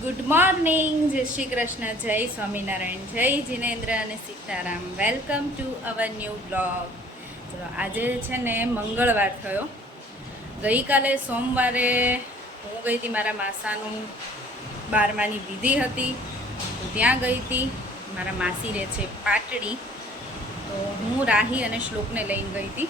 Good morning, જય શ્રી કૃષ્ણ, જય સ્વામિનારાયણ, જય જિનેન્દ્ર અને Sitaram. Welcome to our new blog. ચલો, આજે છે ને મંગળવાર થયો. ગઈકાલે સોમવારે હું ગઈ હતી, મારા માસાનું 12માની વિધિ હતી તો ત્યાં ગઈ હતી. મારા માસી રહે છે પાટડી, તો હું રાહી અને શ્લોકને લઈને ગઈ હતી.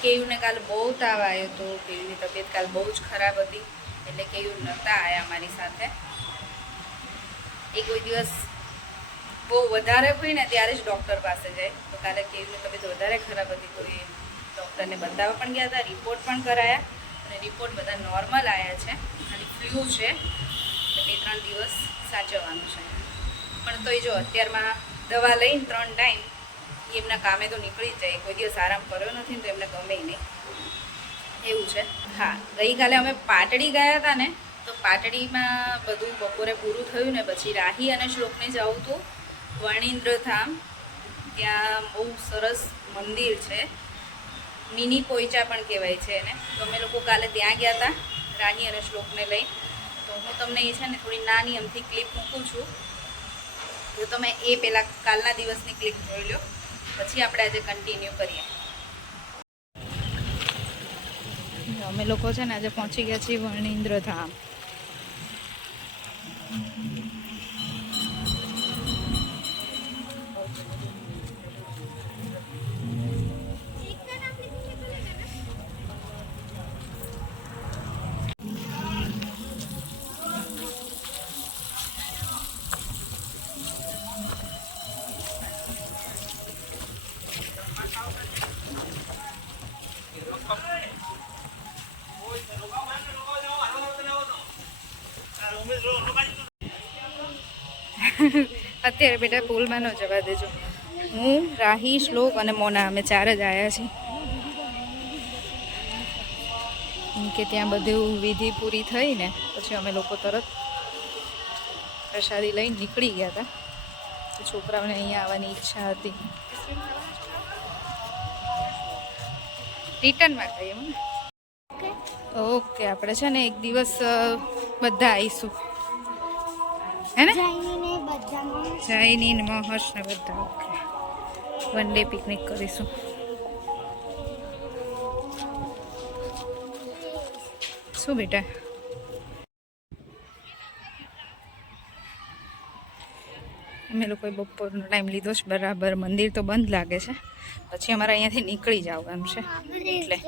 કેયુને કાલ બહુ તાવ આવ્યો હતો. કેયુની તબિયત કાલ બહુ જ ખરાબ હતી, એટલે કેયુ નહોતા આવ્યા મારી સાથે. એ કોઈ દિવસ બહુ વધારે હોય ને ત્યારે જ ડૉક્ટર પાસે જાય. તો કાલે કેયુની તબિયત વધારે ખરાબ હતી, તો એ ડૉક્ટરને બતાવવા પણ ગયા હતા, રિપોર્ટ પણ કરાયા, અને રિપોર્ટ બધા નોર્મલ આવ્યા છે. ખાલી ફ્લૂ છે, એટલે 2-3 દિવસ સાચવવાનું છે. પણ તોય જો અત્યારમાં દવા લઈને 3 ટાઈમ એમના કામે તો નીકળી જ જાય. કોઈ દિવસ આરામ કર્યો નથી ને તો એમને ગમે નહીં એવું છે. હા, ગઈકાલે અમે પાટડી ગયા હતા ને, તો પાટડીમાં બધું બપોરે પૂરું થયું ને પછી રાહી અને શ્લોકને જવું હતું વર્ણિન્દ્રધામ. ત્યાં બહુ સરસ મંદિર છે, મિની પોઈચા પણ કહેવાય છે એને. તો અમે લોકો કાલે ત્યાં ગયા હતા રાહી અને શ્લોકને લઈ. તો હું તમને એ છે ને થોડી નાની અમથી ક્લિપ મૂકું છું, તો તમે એ પહેલાં કાલના દિવસની ક્લિપ જોઈ લો, પછી આપણે આજે કન્ટિન્યુ કરીએ. અમે લોકો છે ને આજે પહોંચી ગયા છીએ વર્ણિન્દ્રધામ. અત્યારે બેટા પુલમાં ન જવા દેજો. હું, રાહી, શ્લોક અને મોના અમે 4 જ આવ્યા છીએ. કેમ કે ત્યાં બધું વિધિ પૂરી થઈ ને પછી અમે લોકો તરત પ્રસાદી લઈને નીકળી ગયા હતા. તો છોકરાઓને અહીંયા આવવાની ઈચ્છા હતી. રિટર્નમાં કહીએ એમ. ઓકે, આપણે છે ને એક દિવસ બધા આવીશું, હે ને? જાઈની ને મહર્ષ ને બધા. ઓકે, 1 ડે પિકનિક કરીશું. શું બેટા? અમે લોકોએ બપોરનો ટાઈમ લીધો છે બરાબર. મંદિર તો બંધ લાગે છે, પછી અમારે અહીંયાથી નીકળી જાવ એમ છે. એટલે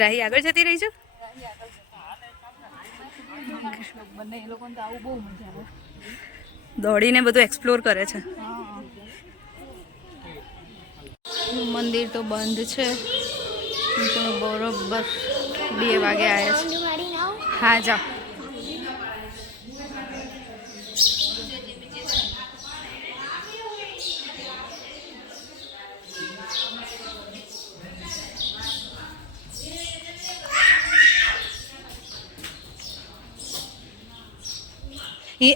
રાહી આગળ જતી રહી છે. બંને એ લોકોને તો આવું બહુ મજા આવે, દોડીને બધું એક્સપ્લોર કરે છે. મંદિર તો બંધ છે, બરોબર 2 વાગે આવ્યા છે. હા, જાઓ. એ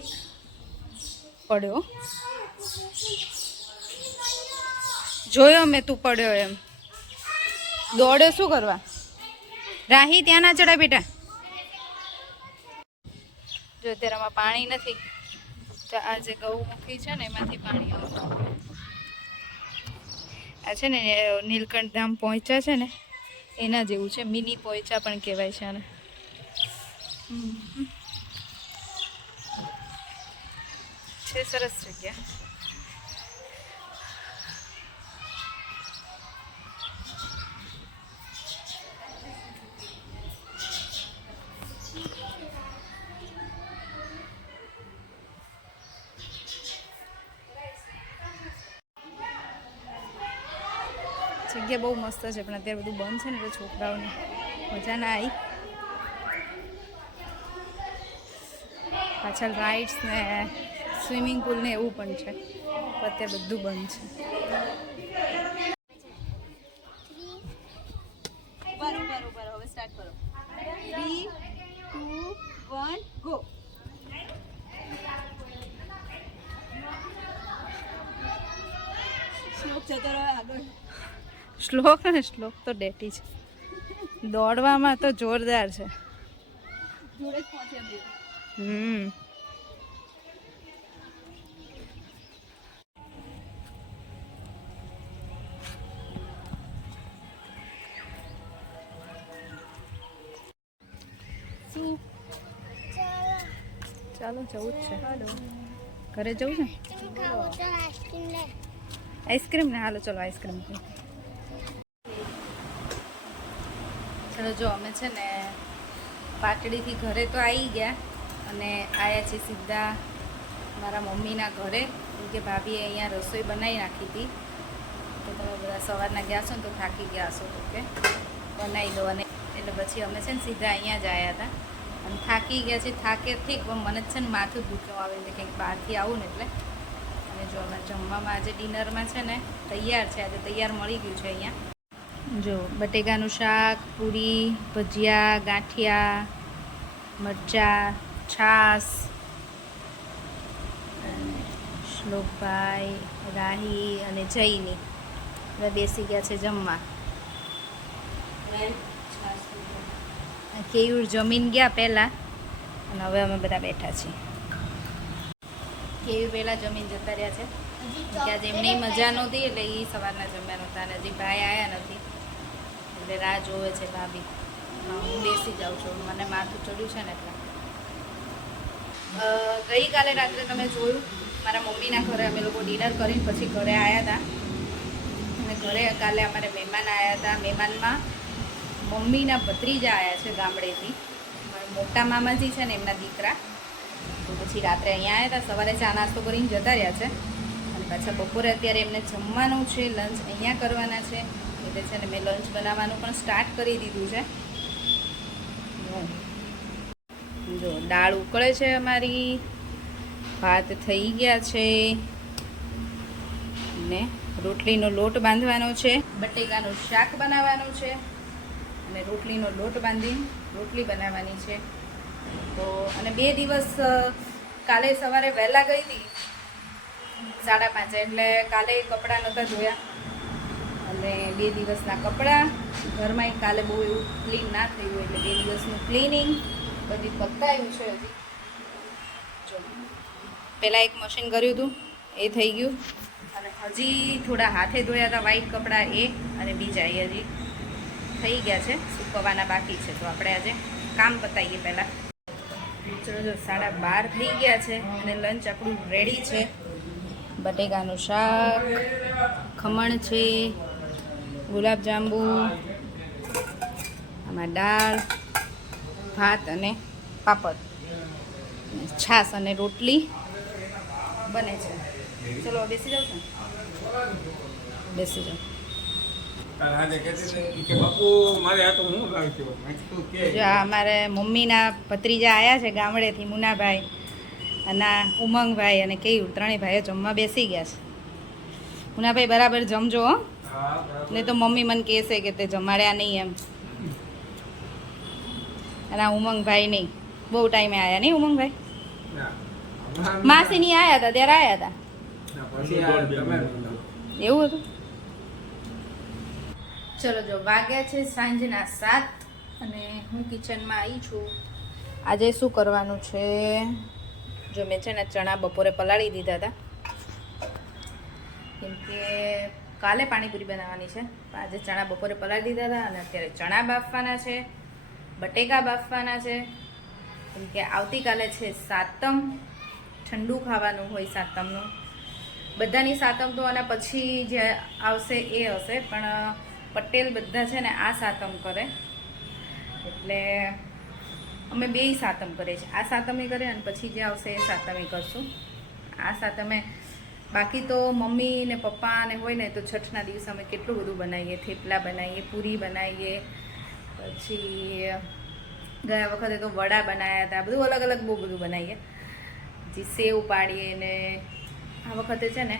પડ્યો, જોયો મેં તું પડ્યો એમ. દોડ્યો શું કરવા? રાહી ત્યાં ના ચડાય બેટા. જો અત્યારે આમાં પાણી નથી, તો આ જે ગૌમુખી છે ને એમાંથી પાણી આવતું. આ છે ને નીલકંઠ ધામ પહોંચ્યા છે ને એના જેવું છે. મિની પોઈચા પણ કહેવાય છે આને. છે સરસ જગ્યા. જગ્યા બહુ મસ્ત છે, પણ અત્યારે બધું બંધ છે ને એટલે છોકરાઓને મજા ના આવી. પાછળ રાઇડ્સ ને સ્વિમિંગ પુલ ને એવું પણ છે, અત્યારે બધું બંધ છે. બરોબર, હવે સ્ટાર્ટ કરો. 3, 2, 1, ગો. શ્લોક ને શ્લોક તો ડેટી છે, દોડવામાં તો જોરદાર છે. ચાલો જવું જ છે, ઘરે જવું છે. આઈસ્ક્રીમ ને હાલો ચલો આઈસ્ક્રીમ. ચલો જો અમે છે ને પાટડીથી ઘરે તો આવી ગયા અને આવ્યા છીએ સીધા મારા મમ્મીના ઘરે, કેમ કે ભાભીએ અહીંયા રસોઈ બનાવી નાખી હતી. તો તમે બધા સવારના ગયા છો ને તો થાકી ગયા હશો, તો કે બનાવી દો. અને એટલે પછી અમે છે ને સીધા અહીંયા જ આવ્યા હતા અને થાકી ગયા છે. થાકે ઠીક, પણ મને જ છે ને માથું દુખવા આવે એટલે કંઈક બહારથી આવું ને એટલે. અને જો અમે જમવામાં આજે ડિનરમાં છે ને તૈયાર છે, આજે તૈયાર મળી ગયું છે અહીંયા. જો બટેકાનું શાક, પૂરી, ભજીયા, ગાંઠિયા, મરચાં, છાશ. શ્લોકભાઈ, રાહી અને જયની બધા બેસી ગયા છે જમવા. કેયુર જમીન ગયા પહેલાં અને હવે અમે બધા બેઠા છીએ. કેયુર પહેલાં જમીન જતા રહ્યા છે કે આજે એમની મજા નહોતી એટલે એ સવારના જમ્યા નહોતા અને હજી ભાઈ આવ્યા નથી એટલે રાહ જોવે છે ભાભી. હું બેસી જાઉં છું, મને માથું ચડ્યું છે ને એટલે. ગઈકાલે રાત્રે તમે જોયું મારા મમ્મીના ઘરે અમે લોકો ડિનર કરીને પછી ઘરે આવ્યા હતા અને ઘરે કાલે અમારે મહેમાન આવ્યા હતા. મહેમાનમાં મમ્મીના ભત્રીજા આવ્યા છે ગામડેથી, મારા મોટા મામાજી છે ને એમના દીકરા. તો પછી રાત્રે અહીંયા આવ્યા હતા, સવારે ચા નાસ્તો કરીને જતા રહ્યા છે અને પાછા બપોરે અત્યારે એમને જમવાનું છે, લંચ અહીંયા કરવાના છે. એટલે છે ને મેં લંચ બનાવવાનું પણ સ્ટાર્ટ કરી દીધું છે. જો દાળ ઉકળે છે અમારી, ભાત થઈ ગયા છે ને રોટલીનો લોટ બાંધવાનો છે, બટેકાનું શાક બનાવવાનું છે અને રોટલીનો લોટ બાંધી રોટલી બનાવવાની છે. તો અને 2 દિવસ કાલે સવારે વહેલા ગઈ હતી 5:30, એટલે કાલે કપડાં નહોતા ધોયા અને 2 દિવસના કપડાં ઘરમાં કાલે બહુ એવું ક્લીન ના થયું એટલે 2 દિવસનું ક્લિનિંગ બધી પતાવ્યું છે. હજી જો પહેલાં એક મશીન કર્યું હતું એ થઈ ગયું અને હજી થોડા હાથે ધોયા હતા વ્હાઈટ કપડાં એ અને બીજા એ હજી થઈ ગયા છે, સૂકવવાના બાકી છે. તો આપણે આજે કામ પતાવીએ પહેલાં. ચલો જો 12:30 થઈ ગયા છે અને લંચ આપણું રેડી છે. બટેકાનું શાક, ખમણ છે, ગુલાબજાંબુ, આમાં દાળ, ભાત અને પાપડ, છાશ અને રોટલી બને છે. ચલો બેસી જાઉં છું, બેસી જાઉં. જો અમારે મમ્મીના ભત્રીજા આવ્યા છે ગામડેથી, મુનાભાઈ અને ઉમંગભાઈ અને કેયુર, ત્રણેય ભાઈઓ જમવા બેસી ગયા છે. મુનાભાઈ બરાબર જમજો હો, નહીં તો મમ્મી મને કહેશે કે તે જમાડ્યા નહીં એમ. અને આ ઉમંગભાઈ નહીં, બહુ ટાઈમે આવ્યા નહીં ઉમંગભાઈ. માસીની આવ્યા હતા ત્યારે આવ્યા હતા, એવું હતું. ચલો જો વાગ્યા છે સાંજના 7 અને હું કિચનમાં આવી છું. આજે શું કરવાનું છે, જો મેં છે ને ચણા બપોરે પલાળી દીધા હતા કેમ કે કાલે પાણીપુરી બનાવવાની છે. આજે ચણા બપોરે પલાળી દીધા હતા અને અત્યારે ચણા બાફવાના છે, બટેકા બાફવાના છે કેમ કે આવતીકાલે છે સાતમ, ઠંડુ ખાવાનું હોય સાતમનું. બધાની સાતમ તો આના પછી જે આવશે એ હશે, પણ પટેલ બધા છે ને આ સાતમ કરે એટલે અમે 2 સાતમ કરીએ છીએ. આ સાતમે કરે અને પછી જે આવશે એ સાતમે કરશું. આ સાતમે બાકી તો મમ્મી ને પપ્પા ને હોય ને તો છઠના દિવસે અમે કેટલું બધું બનાવીએ, થેપલા બનાવીએ, પૂરી બનાવીએ, પછી ગયા વખતે તો વડા બનાવ્યા હતા, બધું અલગ અલગ બહુ બધું બનાવીએ. પછી સેવ પાડીએ ને આ વખતે છે ને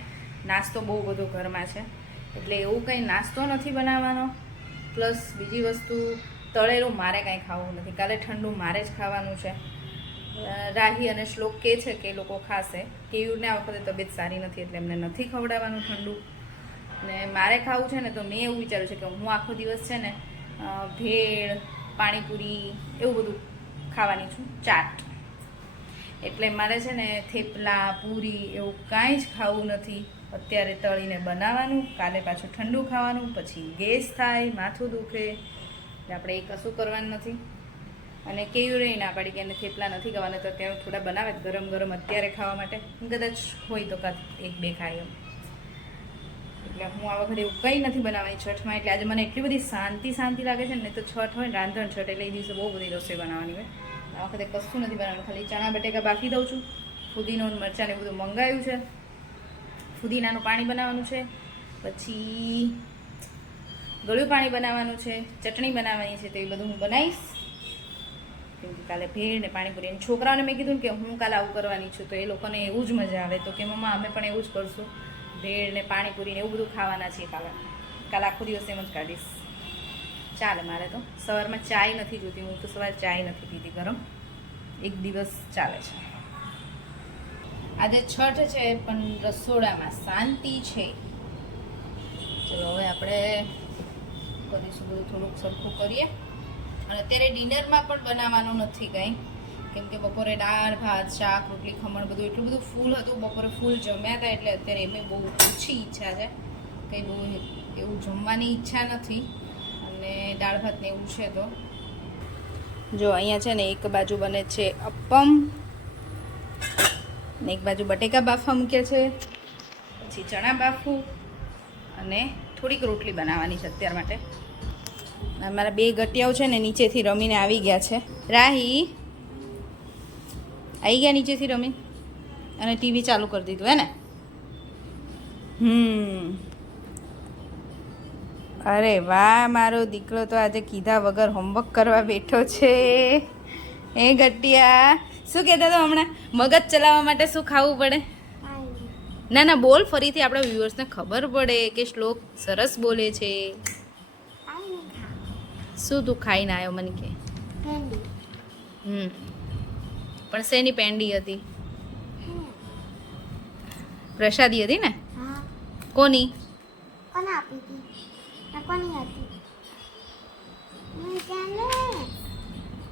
નાસ્તો બહુ બધો ઘરમાં છે એટલે એવું કંઈ નાસ્તો નથી બનાવવાનો. પ્લસ બીજી વસ્તુ તળેલું મારે કાંઈ ખાવું નથી, કાલે ઠંડુ મારે જ ખાવાનું છે. રાહી અને શ્લોક કહે છે કે એ લોકો ખાશે. કેયુરને આ વખતે તબિયત સારી નથી એટલે એમને નથી ખવડાવવાનું ઠંડુ. ને મારે ખાવું છે ને તો મેં એવું વિચાર્યું છે કે હું આખો દિવસ છે ને ભેળ પાણીપુરી એવું બધું ખાવાની છું, ચાટ. એટલે મારે છે ને થેપલા પૂરી એવું કાંઈ જ ખાવું નથી. અત્યારે તળીને બનાવવાનું, કાલે પાછું ઠંડુ ખાવાનું, પછી ગેસ થાય, માથું દુખે. એટલે આપણે એ કશું કરવાનું નથી. અને કેવી રહી ના પાડી કે એને થેપલા નથી ખાવાના, તો અત્યારે થોડા બનાવે ગરમ ગરમ અત્યારે ખાવા માટે, કદાચ હોય તો કાં એક બે ખાય એમ. એટલે હું આ વખતે એવું કંઈ નથી બનાવવાની છઠમાં. એટલે આજે મને એટલી બધી શાંતિ લાગે છે ને. તો છઠ હોય ને, રાંધણ છઠ, એટલે એ દિવસે બહુ બધી રસોઈ બનાવવાની હોય. આ વખતે કશું નથી બનાવવાનું, ખાલી ચણા બટેકા બાફી દઉં છું. ફુદીનો મરચાં ને બધું મંગાવ્યું છે. ફુદીનાનું પાણી બનાવવાનું છે, પછી ગળ્યું પાણી બનાવવાનું છે, ચટણી બનાવવાની છે. તો એ બધું હું બનાવીશ, કેમ કે કાલે ભેળ ને પાણીપુરી. અને છોકરાઓને મેં કીધું ને કે હું કાલે આવું કરવાની છું, તો એ લોકોને એવું જ મજા આવે. તો કે મમ્મા અમે પણ એવું જ કરશું, ભેળ ને પાણીપુરી ને એવું બધું ખાવાના છીએ કાલે આખો દિવસ એમ જ કાઢીશ. ચાલે મારે તો. સવારમાં ચાય નથી જોતી, હું તો સવારે ચાય નથી પીતી ગરમ, એક દિવસ ચાલે છે. આજે છઠ છે પણ રસોડામાં શાંતિ છે. ચલો હવે આપણે કરીશું બધું થોડુંક સરખું કરીએ. અને અત્યારે ડિનરમાં પણ બનાવવાનું નથી કંઈ, કેમ કે બપોરે દાળ ભાત શાક રોટલી ખમણ બધું એટલું બધું ફૂલ હતું. બપોરે ફૂલ જમ્યા હતા, એટલે અત્યારે એમને બહુ ઓછી ઈચ્છા છે. કંઈ બહુ એવું જમવાની ઈચ્છા નથી. અને દાળ ભાત ને એવું છે. તો જો અહીંયા છે ને એક બાજુ બને છે અપ્પમ, ને એક બાજુ બટેકા બાફવા મૂક્યા છે, પછી ચણા બાફું, અને થોડીક રોટલી બનાવવાની છે અત્યાર માટે. મારા બે ગટિયાઓ છે ને નીચેથી રમીને આવી ગયા છે. રાહી આવી ગયા નીચેથી રમી, અને ટીવી ચાલુ કરી દીધું હે ને. અરે વાહ, મારો દીકરો તો આજે કીધા વગર હોમવર્ક કરવા બેઠો છે. એ ગટિયા શું કહેતા હતા હમણાં? મગજ ચલાવવા માટે શું ખાવું પડે? ના બોલ ફરીથી, આપણા વ્યુઅર્સને ખબર પડે કે શ્લોક સરસ બોલે છે. શું તું ખાઈને આવ્યો મને કે? પણ શેની પેંડી હતી? પ્રસાદી હતી ને? કોની?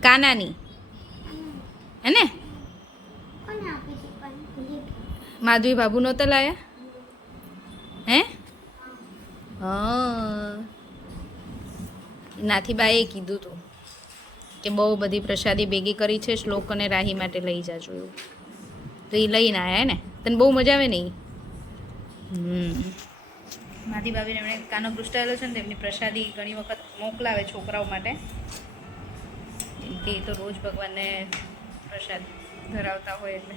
કાનાની હે ને? માધવી બાબુ નહોતા લાયા હે? હા, નાથીબાએ કીધું તું કે બહુ બધી પ્રસાદી ભેગી કરી છે, શ્લોક અને રાહી માટે લઈ જાજો એવું. તો એ લઈને આવ્યા ને? તને બહુ મજા આવે ને? માધી ભાભીને એમણે કાનો પૃષ્ઠાયેલો છે ને, તેમની પ્રસાદી ઘણી વખત મોકલાવે છોકરાઓ માટે, કેમ કે એ તો રોજ ભગવાનને પ્રસાદ ધરાવતા હોય. એટલે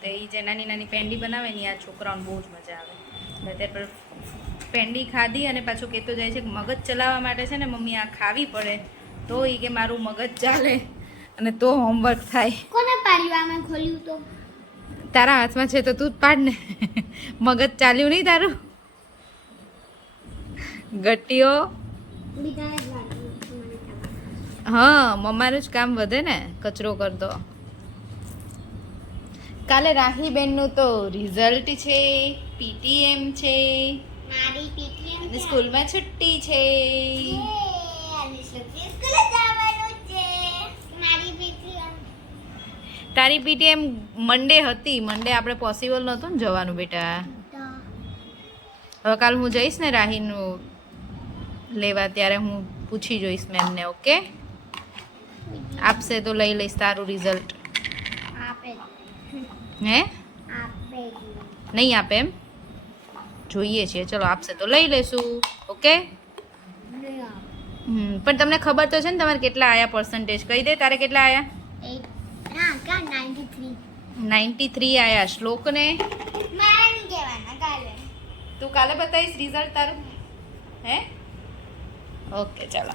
તો એ જે નાની નાની પેંડી બનાવે ને, આ છોકરાઓને બહુ જ મજા આવે. એટલે અત્યારે પેંડી ખાધી, અને પાછું કહેતો જાય છે કે મગજ ચલાવવા માટે છે ને મમ્મી આ ખાવી પડે, તો એ કે મારું મગજ ચાલે અને તો હોમવર્ક થાય. કોને પાડ્યું? આમાં ખોલ્યું તો તારા હાથમાં છે તો તું જ પાડ ને. મગજ ચાલ્યું નહીં તારું? ગટ્ટીઓ હા, મમ્માનું જ કામ વધે ને, કચરો કરતો. કાલે રાહીબેનનું તો રિઝલ્ટ છે, પીટીએમ છે, મારી પીટીએમ અને સ્કૂલમાં છુટ્ટી છે. સ્કૂલે જવાનું છે. મારી પીટીએમ, તારી પીટીએમ મંડે હતી. મંડે આપણે પોસિબલ નહોતું ને જવાનું બેટા. હવે કાલ હું જઈશ ને રાહીનું લેવા, ત્યારે હું પૂછી જોઈશ મેમને. ઓકે, આપશે તો લઈ લઈશ તારું રિઝલ્ટ. હે નહીં આપે એમ જોઈએ છીએ. ચલો આપશે તો લઈ લેશું. ઓકે. પણ તમને ખબર તો છે ને તમારે કેટલા આયા પર્સન્ટેજ? કહી દે, તારે કેટલા આયા? 93 આયા. શ્લોકને તું કાલે બતાવીશ રિઝલ્ટ તારું? હે ઓકે ચાલો.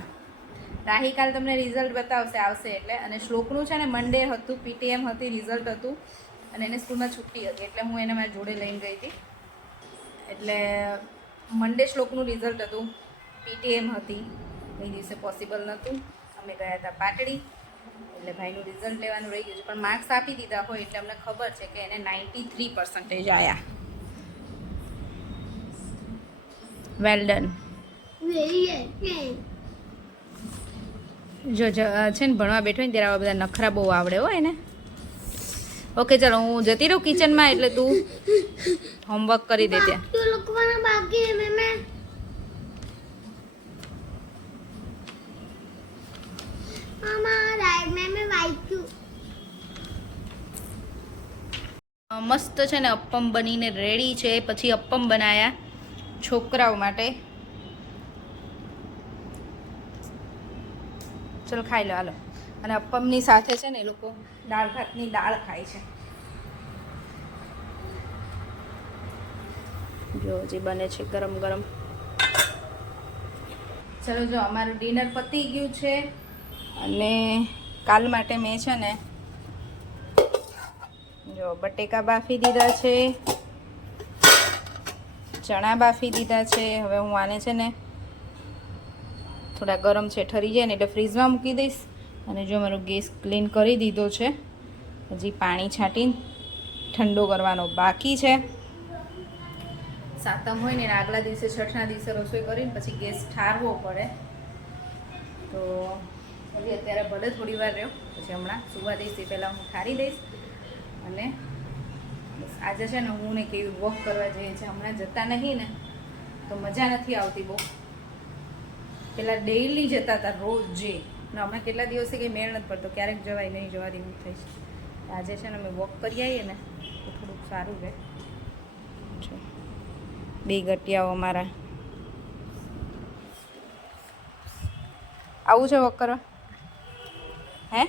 રાહી કાલ તમને રિઝલ્ટ બતાવશે, આવશે એટલે. અને શ્લોકનું છે ને મંડે હતું, પીટીએમ હતી, રિઝલ્ટ હતું, અને એને સ્કૂલમાં છુટ્ટી હતી, એટલે હું એને મારી જોડે લઈને ગઈ હતી. એટલે મંડે શ્લોકનું રિઝલ્ટ હતું, પીટીએમ હતી, એ દિવસે પોસિબલ નહોતું. અમે ગયા હતા પાટડી, એટલે ભાઈનું રિઝલ્ટ લેવાનું રહી ગયું છે. પણ માર્ક્સ આપી દીધા હોય એટલે અમને ખબર છે કે એને 93% આવ્યા. Well done. જો છે ને ભણવા બેઠો ને ત્યારે આવા બધા નખરા બહુ આવડે હોય એને. ઓકે ચાલો હું જતી રહું કિચનમાં, એટલે તું હોમવર્ક કરી દે ત્યાં. લખવાના બાકી છે મેમે. મામા રાઈટ મેમે વાંચ્યું. મસ્ત છે ને અપ્પમ બનીને રેડી છે. પછી અપ્પમ બનાયા છોકરાઓ માટે. ચલો ખાઈ લો હાલો. અને અપ્પમની સાથે છે ને એ લોકો દાળ ભાતની દાળ ખાય છે. જો જે બને છે ગરમ ગરમ. ચલો જો અમારું ડિનર પતી ગયું છે. અને કાલ માટે મેં છે ને જો બટેકા બાફી દીધા છે, ચણા બાફી દીધા છે. હવે હું આને છે ને થોડા ગરમ છે ઠરી જાય ને એટલે ફ્રીઝમાં મૂકી દઈશ. અને જો મારો ગેસ ક્લીન કરી દીધો છે, હજી પાણી છાંટીને ઠંડો કરવાનો બાકી છે. સાતમ હોય ને આગલા દિવસે છઠના દિવસે રસોઈ કરીને પછી ગેસ ઠારવો પડે. તો હજી અત્યારે ભલે થોડી વાર રહ્યો, પછી હમણાં સુવા દઈશ એ પહેલાં હું ઠારી દઈશ. અને બસ આજે છે ને હું ને કેવી વોક કરવા જઈએ છીએ. હમણાં જતા નહીં ને તો મજા નથી આવતી બહુ. પેલા ડેઈલી જતા હતા રોજે, ને હમણાં કેટલા દિવસે કંઈ મેળ નથી પડતો. ક્યારેક જવાય નહીં જવાથી હું થઈશ. આજે છે ને અમે વોક કરી આવીએ ને તો થોડુંક સારું રહે. બે ગટિયાઓ અમારા. આવું છે વોક કરવા? હે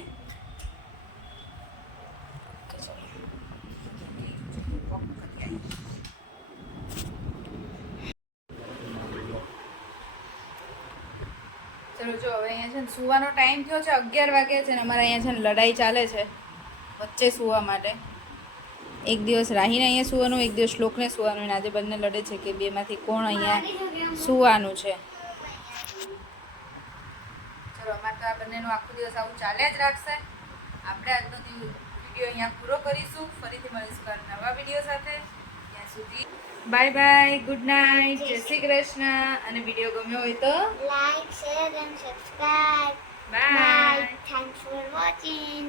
ચલો જો હવે અહીંયા છે ને સુવાનો ટાઈમ થયો છે, 11 વાગ્યા છે ને અમારે અહીંયા છે ને લડાઈ ચાલે છે વચ્ચે સુવા માટે. એક દિવસ રાહીને અહીંયા સુવાનું, એક દિવસ શ્લોકને સુવાનું. અને આજે બંને લડે છે કે બેમાંથી કોણ અહીંયા સુવાનું છે. ચલો અમારે તો આ બંનેનો આખો દિવસ આવું ચાલ્યા જ રાખશે. આપણે આજનો વિડીયો અહીંયા પૂરો કરીશું. ફરીથી મળીશું નવા વિડીયો સાથે. ત્યાં સુધી બાય બાય, ગુડ નાઇટ, જય શ્રી કૃષ્ણ. અને વિડીયો ગમ્યો હોય તો like, share and subscribe. Bye. Thanks for watching.